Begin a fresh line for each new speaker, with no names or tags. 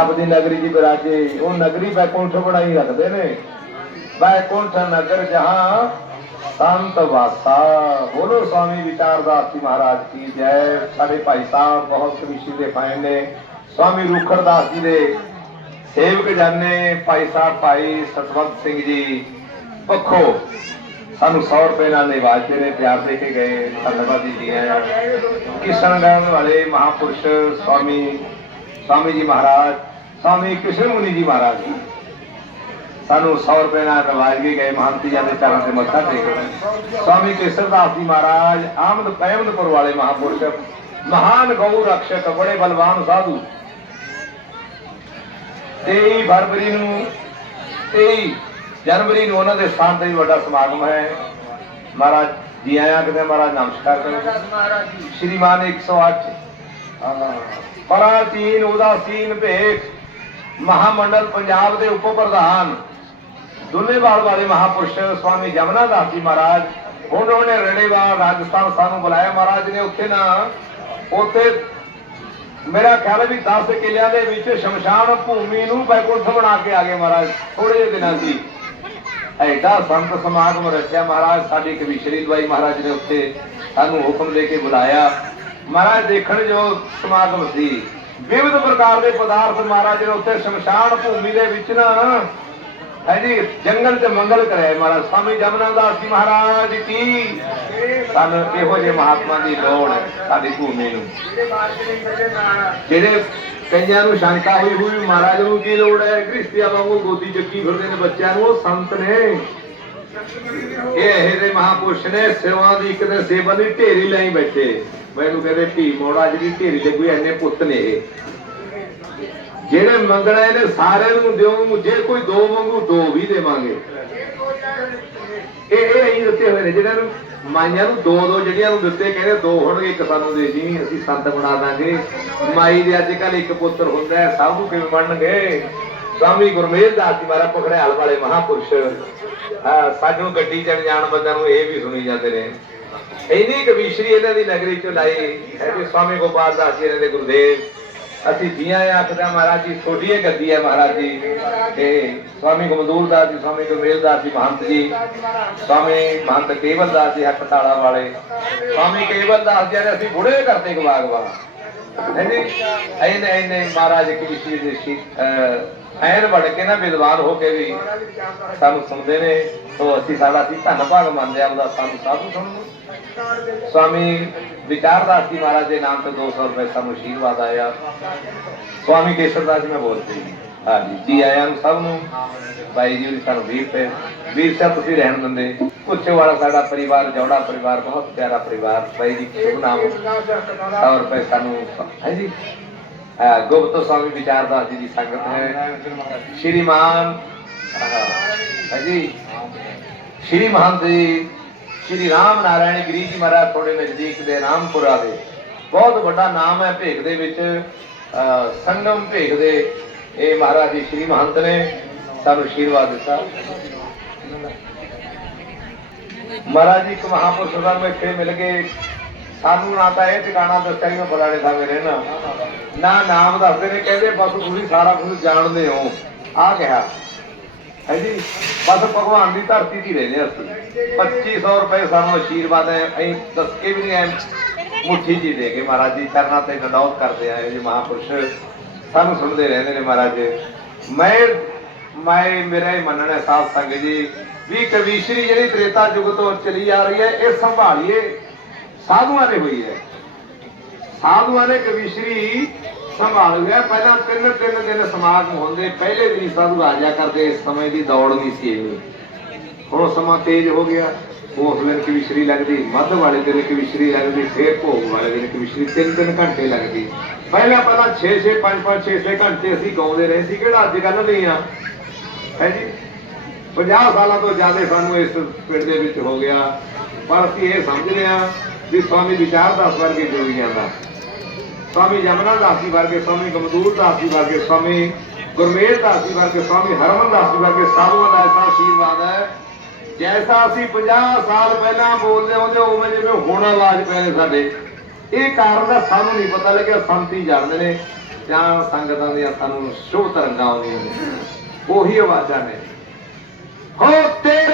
ਆਪ ਦੀ ਨਗਰੀ ਦੀ ਬਿਰਾਜੇ ਉਹ ਨਗਰੀ ਬੈਕੁੰਠ ਬਣਾਈ ਰੱਖਦੇ ਨੇ। ਬੈਕੁੰਠ ਨਗਰ ਜਹਾਂ, ਸੰਤ ਵਾਸਾ। ਬੋਲੋ ਸਵਾਮੀ ਵਿਚਾਰਦਾਸ ਜੀ ਮਹਾਰਾਜ ਕੀ ਜੈ। ਸਾਡੇ ਭਾਈ ਸਾਹਿਬ ਬਹੁਤ ਕਵਿਸ਼ੀ ਦੇ ਫਾਇਨ ਨੇ। ਸਵਾਮੀ ਰੂਖੜਦਾਸ ਜੀ ਦੇ ਸੇਵਕ ਜਾਨੇ ਭਾਈ ਸਾਹਿਬ, ਭਾਈ ਸਤਵੰਤ ਸਿੰਘ ਜੀ, ਪੱਖੋ। ਸਾਨੂੰ 100 ਰੁਪਏ ਨਾਲ ਨਿਵਾਜਦੇ ਨੇ, ਪਿਆਰ ਦੇ ਕੇ ਗਏ। ਧੰਨਵਾਦ ਜੀ ਕਿਸ਼ਨ ਗਾਉਣ ਵਾਲੇ ਮਹਾਪੁਰਸ਼ ਸਵਾਮੀ ਸਵਾਮੀ ਜੀ ਮਹਾਰਾਜ ਸਵਾਮੀ ਕ੍ਰਿਸ਼ਨ ਮੁਨੀ ਜੀ ਮਹਾਰਾਜ। ਸਾਨੂੰ 100 ਰੁਪਏ ਨਾਲ ਨਵਾਜ ਕੇ ਗਏ ਮਹੰਤੀ ਜੀ ਦੇ ਚਰਨ ਤੇ ਮੱਥਾ ਟੇਕ ਸਵਾਮੀ ਕੇਸਰਦਾਸ ਜੀ ਮਹਾਰਾਜ ਆਮਦ ਪੈਮਦਪੁਰ ਵਾਲੇ ਮਹਾਪੁਰਸ਼ ਮਹਾਨ ਗਊ ਰਕਸ਼ਕ ਬੜੇ ਬਲਵਾਨ ਸਾਧੂ। 23 ਫਰਵਰੀ ਨੂੰ 23 ਜਨਵਰੀ ਨੂੰ ਉਹਨਾਂ ਦੇ ਸਥਾਨ ਤੇ ਵੱਡਾ ਸਮਾਗਮ ਹੈ। ਮਹਾਰਾਜ ਜੀ ਆਇਆਂ ਕਿਤੇ ਮਹਾਰਾਜ ਨਮਸਕਾਰ ਕਰੋ। ਸ਼੍ਰੀਮਾਨ 108 ਹਾਂ, ਉਦਾਸੀਨ ਭੇਖ ਮਹਾਮੰਡਲ ਪੰਜਾਬ ਦੇ ਉਪ ਪ੍ਰਧਾਨ ਦੁੱਲੇਵਾਲ ਵਾਲੇ ਮਹਾਪੁਰਸ਼ ਸਵਾਮੀ ਜਮਨਾ ਦਾਸ ਜੀ ਮਹਾਰਾਜ ਹੁਣ ਉਹਨੇ ਰੜੇਵਾਲ ਰਾਜਸਥਾਨ ਸਾਨੂੰ ਬੁਲਾਇਆ ਮਹਾਰਾਜ ਨੇ ਉੱਥੇ ਨਾ ਉੱਥੇ ਮੇਰਾ ਖਿਆਲ ਹੈ ਵੀ 10 ਕਿਲਿਆਂ ਦੇ ਵਿੱਚ ਸ਼ਮਸ਼ਾਨ ਭੂਮੀ ਨੂੰ ਬੈਕੁੰਠ ਬਣਾ ਕੇ ਆ ਗਏ ਮਹਾਰਾਜ ਥੋੜੇ ਜਿਹੇ ਦਿਨਾਂ ਦੀ। ਐਡਾ ਸੰਤ ਸਮਾਗਮ ਰਚਿਆ ਮਹਾਰਾਜ ਸਾਡੀ ਕਵੀਸ਼ਰੀ ਦਵਾਈ ਮਹਾਰਾਜ ਨੇ ਉੱਥੇ ਸਾਨੂੰ ਹੁਕਮ ਦੇ ਕੇ ਬੁਲਾਇਆ। ਮਹਾਰਾਜ ਦੇਖਣ ਜੋ ਸਮਾਗਮ ਸੀ, ਵਿਵਿਧ ਪ੍ਰਕਾਰ ਦੇ ਪਦਾਰਥ ਮਹਾਰਾਜ ਨੇ ਉੱਥੇ ਸ਼ਮਸ਼ਾਨ ਭੂਮੀ ਦੇ ਵਿੱਚ ਨਾ, ਹੈ ਜੀ, ਜੰਗਲ ਤੇ ਮੰਗਲ ਕਰਿਆ ਮਹਾਰਾਜ। ਸਵਾਮੀ ਜਮਨਾ ਦਾਸ ਜੀ ਮਹਾਰਾਜ ਕੀ? ਸਾਨੂੰ ਇਹੋ ਜਿਹੇ ਮਹਾਤਮਾ ਦੀ ਲੋੜ ਹੈ ਸਾਡੀ ਭੂਮੀ ਨੂੰ। ਜਿਹੜੇ ਕਈਆਂ ਨੂੰ ਸ਼ੰਕਾ ਹੋਈ ਹੋਈ, ਮਹਾਰਾਜ ਨੂੰ ਕੀ ਲੋੜ ਹੈ? ਕ੍ਰਿਸਤੀਆ ਵਾਂਗੂ ਗੋਦੀ ਚੱਕੀ ਫਿਰਦੇ ਨੇ ਬੱਚਿਆਂ ਨੂੰ, ਉਹ ਸੰਤ ਨੇ। ਇਹ ਇਹ ਮਹਾਪੁਰਸ਼ ਨੇ ਸੇਵਾ ਦੀ ਇੱਕ ਤੇ ਸੇਵਾ ਦੀ ਢੇਰੀ ਲਈ ਬੈਠੇ। ਮੈਨੂੰ ਕਹਿੰਦੇ ਧੀ ਮੋੜਾ ਜਿਹੜੀ ਢੇਰੀ ਦੇ ਕੋਈ ਐਨੇ ਪੁੱਤ ਨੇ ਇਹ। ਜਿਹੜੇ ਮੰਗਣਾ ਇਹਨੇ ਸਾਰਿਆਂ ਨੂੰ ਦਿਓ ਜੇ ਕੋਈ ਦੋ ਮੰਗੂ ਦੋ ਵੀ ਦੇਵਾਂਗੇ। ਇਹ ਇਹ ਅਸੀਂ ਦਿੱਤੇ ਹੋਏ ਨੇ, ਜਿਹਨਾਂ ਨੂੰ ਮਾਈਆਂ ਨੂੰ ਦੋ ਦੋ, ਜਿਹੜੀਆਂ ਨੂੰ ਦਿੱਤੇ ਕਹਿੰਦੇ ਦੋ ਹੋਣਗੇ, ਇੱਕ ਸਾਨੂੰ ਦੇ ਜੀ, ਅਸੀਂ ਸੱਤ ਬਣਾ ਦਾਂਗੇ। ਮਾਈ ਦੇ ਅੱਜ ਕੱਲ ਇੱਕ ਪੁੱਤਰ ਹੁੰਦਾ ਹੈ, ਸਭ ਨੂੰ ਕਿਵੇਂ ਬਣਨਗੇ ਸਵਾਮੀ ਗੁਰਮੇਲ ਦਾਸ ਜੀ ਮਹਾਰਾਜ ਪਖੜਿਆਲ ਵਾਲੇ ਮਹਾਪੁਰਸ਼। ਸਾਨੂੰ ਗੱਡੀ ਚ ਜਾਣ ਬੰਦਿਆਂ ਨੂੰ ਇਹ ਵੀ ਸੁਣੀ ਜਾਂਦੇ ਨੇ। ਇੰਨੀ ਕਵੀਸ਼ਰੀ ਇਹਨਾਂ ਦੀ ਨਗਰੀ ਚ ਲਾਈ ਹੈ ਕਿ ਸਵਾਮੀ ਗੋਪਾਲ ਦਾਸ ਜੀ ਇਹਨਾਂ ਦੇ ਗੁਰਦੇਵ। ਅਸੀਂ ਜੀਆਂ ਆਖਦਾ, ਮਹਾਰਾਜ ਜੀ ਛੋਟੀ ਗੱਦੀ ਹੈ ਮਹਾਰਾਜ ਜੀ। ਤੇ ਸਵਾਮੀ ਗਮਦੂਰ ਦਾਸ ਜੀ, ਸਵਾਮੀ ਗੁਰਮੇਲ ਦਾਸ ਜੀ, ਮਹੰਤ ਜੀ, ਸਵਾਮੀ ਮਹੰਤ ਕੇਵਲ ਦਾਸ ਜੀ ਹੱਥ ਵਾਲੇ। ਸਵਾਮੀ ਕੇਵਲ ਦਾਸ ਜੀ ਨੇ ਅਸੀਂ ਬੁੜੇ ਕਰਦੇ ਗਵਾਗਵਾ ਹਾਂਜੀ ਐਨੇ ਐਨੇ ਮਹਾਰਾਜ ਕੀ ਵਿਸ਼ੀ ਦੇ ਸੀ ਐਨ ਬੜ ਕੇ ਨਾ ਵਿਦਵਾਨ ਹੋ ਕੇ ਵੀ ਸਾਨੂੰ ਸੁਣਦੇ ਨੇ ਤੋਂ ਅਸੀਂ ਸਾਡਾ ਅਸੀਂ ਧੰਨ ਭਾਗ ਮੰਨਦੇ ਆ ਉਹਦਾ ਸਾਨੂੰ ਸਾਧੂ ਸੁਣਨ ਸਵਾਮੀ ਵਿਚਾਰਦਾਸ ਜੀ ਮਹਾਰਾਜ ਦੇ ਨਾਮ ਤੇ 200 ਰੁਪਏ ਸਾਨੂੰ ਆਸ਼ੀਰਵਾਦ ਆਇਆ। ਸਵਾਮੀ ਕੇਸਰਦਾਸ ਜੀ, ਮੈਂ ਬੋਲਦੀ ਜੀ ਹਾਂਜੀ ਜੀ ਆਇਆਂ ਨੂੰ ਸਭ ਨੂੰ। ਬਾਈ ਜੀ ਸਾਨੂੰ 20 ਰੁਪਏ ਵੀਰ ਸਾਹਿਬ, ਤੁਸੀਂ ਰਹਿਣ ਦਿੰਦੇ। ਕੁੱਛੇ ਵਾਲਾ ਸਾਡਾ ਪਰਿਵਾਰ, ਜੋੜਾ ਪਰਿਵਾਰ, ਬਹੁਤ ਪਿਆਰਾ ਪਰਿਵਾਰ। ਬਾਈ ਜੀ, ਸ਼ੁਭ ਨਾਮ। 100 ਰੁਪਏ ਸਾਨੂੰ ਹੈ ਜੀ। ਗੁਪਤ ਸਵਾਮੀ ਵਿਚਾਰਦਾਸ ਜੀ ਦੀ ਸੰਗਤ ਹੈ। ਸ਼੍ਰੀਮਾਨ ਹੈ ਜੀ। ਸ਼੍ਰੀ ਮਹੰਤ ਜੀ ਸ਼੍ਰੀ ਰਾਮ ਨਾਰਾਇਣ ਗਿਰੀ ਜੀ ਮਹਾਰਾਜ ਥੋੜੇ ਨਜ਼ਦੀਕ ਦੇ ਰਾਮਪੁਰਾ ਦੇ। ਬਹੁਤ ਵੱਡਾ ਨਾਮ ਹੈ ਭੇਖ ਦੇ ਵਿੱਚ। ਸੰਗਮ ਭੇਖ ਦੇ ਇਹ ਮਹਾਰਾਜ ਜੀ, ਸ਼੍ਰੀ ਮਹੰਤ ਨੇ ਸਾਨੂੰ ਆਸ਼ੀਰਵਾਦ ਦਿੱਤਾ। ਮਹਾਰਾਜ ਜੀ, ਇੱਕ ਮਹਾਪੁਰਸ਼ ਦਾ ਨੂੰ ਇੱਥੇ ਮਿਲ ਗਏ ਸਾਨੂੰ ਨਾ ਤਾਂ ਇਹ ਟਿਕਾਣਾ ਦੱਸਿਆ ਕਿ ਮੈਂ ਫਲਾਣੇ ਥਾਵੇਂ ਰਹਿਣਾ। ਨਾ ਨਾਮ ਦੱਸਦੇ ਨੇ, ਕਹਿੰਦੇ ਬਸ ਤੁਸੀਂ ਸਾਰਾ ਕੁਝ ਜਾਣਦੇ ਹੋ। ਆ ਕਿਹਾ। ਹੈ ਜੀ, ਬਸ ਭਗਵਾਨ ਦੀ ਧਰਤੀ 'ਤੇ ਹੀ ਰਹਿੰਦੇ ਅਸੀਂ। 2500 ਰੁਪਏ ਸਾਨੂੰ ਆਸ਼ੀਰਵਾਦ ਹੈ, ਅਸੀਂ ਦੱਸ ਕੇ ਵੀ ਨਹੀਂ ਐ ਮੁੱਠੀ ਜੀ ਦੇ ਕੇ ਮਹਾਰਾਜ ਜੀ, ਚਰਨਾਂ ਤੇ ਨਡੌਤ ਕਰਦੇ ਆਏ ਜੀ ਮਹਾਪੁਰਸ਼। ਸਾਨੂੰ ਸੁਣਦੇ ਰਹਿੰਦੇ ਨੇ ਮਹਾਰਾਜ। ਮੈਂ ਮੈਂ, ਮੇਰਾ ਇਹ ਮੰਨਣਾ ਸਾਧ ਸੰਗਤ ਜੀ, ਵੀ ਕਵੀਸ਼ਰੀ ਜਿਹੜੀ ਤ੍ਰੇਤਾ ਯੁਗ ਤੋਂ ਚਲੀ ਆ ਰਹੀ ਹੈ, ਇਹ ਸੰਭਾਲੀਏ। ਸਾਧੂਆਂ ਨੇ ਹੋਈ ਹੈ। ਸਾਧੂਆਂ ਨੇ ਕਵੀਸ਼ਰੀ ਸੰਭਾਲ ਲਿਆ। ਪਹਿਲਾਂ ਤਿੰਨ ਤਿੰਨ ਦਿਨ ਸਮਾਗਮ ਹੁੰਦੇ, ਪਹਿਲੇ ਦਿਨ ਸਾਧੂ ਆ ਕਰਦੇ, ਇਸ ਸਮੇਂ ਦੀ ਦੌੜ ਨਹੀਂ ਸੀ ਇਹ ਹੁਣ ਸਮਾਂ ਤੇਜ਼ ਹੋ ਗਿਆ, ਉਸ ਦਿਨ ਕਵੀਸ਼ਰੀ ਲੱਗਦੀ, ਮੱਧ ਵਾਲੇ ਦਿਨ ਕਵੀਸ਼ਰੀ ਲੱਗਦੀ, ਫੇਰ ਭੋਗ ਵਾਲੇ ਦਿਨ ਕਵੀਸ਼ਰੀ ਤਿੰਨ ਤਿੰਨ ਘੰਟੇ ਲੱਗਦੀ। ਪਹਿਲਾਂ ਪਹਿਲਾਂ 6 6 5 5 6 6 ਘੰਟੇ ਅਸੀਂ ਗਾਉਂਦੇ ਰਹੇ ਸੀ, ਕਿਹੜਾ ਅੱਜ ਕੱਲ ਨਹੀਂ ਆ। ਹੈ ਜੀ? 50 ਸਾਲਾਂ ਤੋਂ ਜ਼ਿਆਦਾ ਸਾਨੂੰ ਇਸ ਪਿੰਡ ਦੇ ਵਿੱਚ ਹੋ ਗਿਆ। ਪਰ ਅਸੀਂ ਇਹ ਸਮਝਦੇ ਹਾਂ ਵੀ ਸਵਾਮੀ ਵਿਚਾਰਦਾਸ ਵਰਗੇ ਜੋਗੀਆਂ ਦਾ, ਸਵਾਮੀ ਜਮਨਾ ਦਾਸ ਜੀ ਵਰਗੇ, ਸਵਾਮੀ ਗਮਦੂਰ ਦਾਸੀ ਵਰਗੇ, ਸਵਾਮੀ ਗੁਰਮੇਲ ਦਾਸੀ ਵਰਗੇ, ਸਵਾਮੀ ਹਰਮਨ ਦਾਸ ਜੀ ਵਰਗੇ ਸਾਧੂਆਂ ਦਾ ਐਸਾ ਆਸ਼ੀਰਵਾਦ ਹੈ। ਜੈਸਾ ਅਸੀਂ 50 ਸਾਲ ਪਹਿਲਾਂ ਬੋਲਦੇ ਹੁੰਦੇ, ਉਵੇਂ ਜਿਵੇਂ ਹੁਣ ਆਵਾਜ਼ ਪੈਣੇ ਸਾਡੇ। ਇਹ ਕਾਰਨ ਦਾ ਸਾਨੂੰ ਨਹੀਂ ਪਤਾ ਲੱਗਿਆ, ਸੰਤੀ ਜਾਣਦੇ ਨੇ, ਜਾਂ ਸੰਗਤਾਂ ਦੀਆਂ ਸਾਨੂੰ ਸ਼ੁਭ ਤਰੰਗਾਂ ਆਉਂਦੀਆਂ ਨੇ। ਉਹੀ ਆਵਾਜ਼ਾਂ ਨੇ। ਹੋ ਤੇਰੇ